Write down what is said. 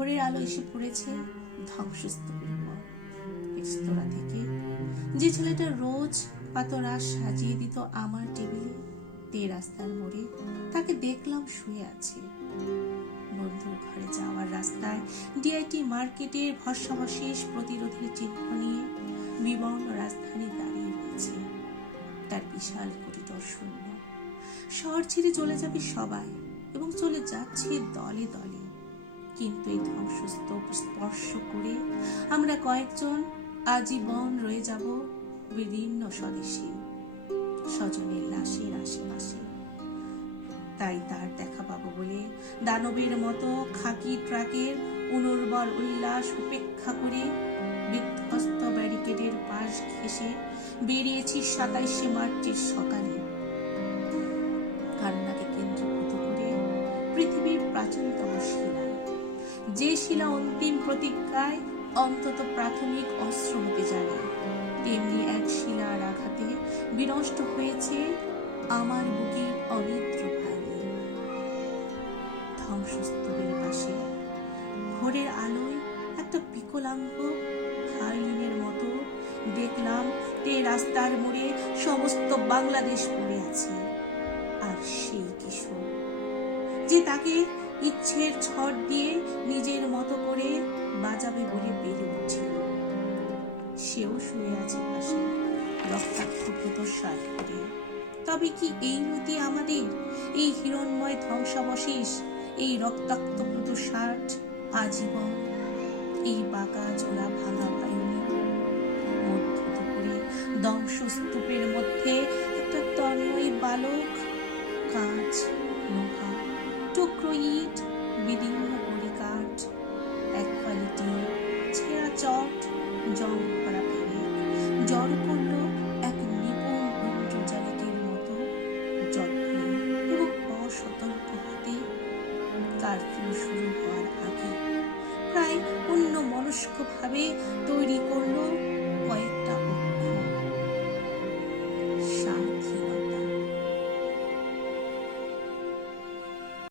ভোরের আলো এসে পড়েছে ধ্বংসস্তূপের পর। রেস্তোরাঁ থেকে যে ছেলেটা রোজ পাতরা সাজিয়ে দিত আমার টেবিলে, তে রাস্তার মোড়ে তাকে দেখলাম শুয়ে আছে। বন্ধুর ঘরে যাওয়ার রাস্তায় ডিআইটি মার্কেটের ভস্মাবশেষ প্রতিরোধের চিহ্ন নিয়ে বিবর্ণ রাজধানী দাঁড়িয়ে রয়েছে। তার বিশাল করিডোর শূন্য। শহর ছেড়ে চলে যাবে সবাই এবং চলে যাচ্ছে দলে দলে। কিন্তু এই ধ্বংসস্তূপ স্পর্শ করে আমরা কয়েকজন আজীবন রয়ে যাব বিভিন্ন স্বদেশে, স্বজনের লাশের আশেপাশে। তাই তার দেখা পাবো বলে দানবের মতো খাকি ট্রাকের অনুর্বর উল্লাস উপেক্ষা করে বিধ্বস্ত ব্যারিকেডের পাশ ঘেঁষে বেরিয়েছি 27শে মার্চের সকালে। কান্নাকে কেন্দ্রীভূত করে পৃথিবীর প্রাচীনতম শিলা, যে শিলা অন্তিম প্রতিজ্ঞায় অন্তত প্রাথমিক অস্ত্র হতে জানে, তেমনি এক শিলার আঘাতে বিনষ্ট হয়েছে আমার বুকের অনিদ্র ভায়োলিন। ধ্বংসস্তূপের পাশে ভোরের আলোয় একটা বিকলাঙ্গ ভায়োলিনের মতো দেখলাম তে রাস্তার মোড়ে সমস্ত বাংলাদেশ পড়ে আছে। আর সেই কিশোর যে তাকে ইচ্ছের ছড় দিয়ে নিজের মতো করে বাজাবে বলে বেড়ে উঠছিল, সেও শুয়ে আছে পাশে রক্তাক্ত শার্ট করে। তবে কি এই নদী আমাদের এই হিরণময় ধ্বংসাবশেষ, এই রক্তাক্ত শার্ট আজীবন, এই বাঁকা জোড়া ভাঙা ভায়োলিন? মধ্য দুপুরে ধ্বংসস্তূপের মধ্যে একটা তন্ময়ী বালক কাঁচ, লোহা, টুকরো ইট, বিদীর্ণ পরিকাঠ, এক কোয়ালিটি ছেঁড়া চট, জং ভরা ফেরে জড় করল এক নিপুণ ইন্দ্রজালিকের মতো যত্ন এবং অসতর্ক হাতে। কারফিউ শুরু হওয়ার আগে প্রায় অন্য মনস্ক ভাবে তৈরি করলো কয়েক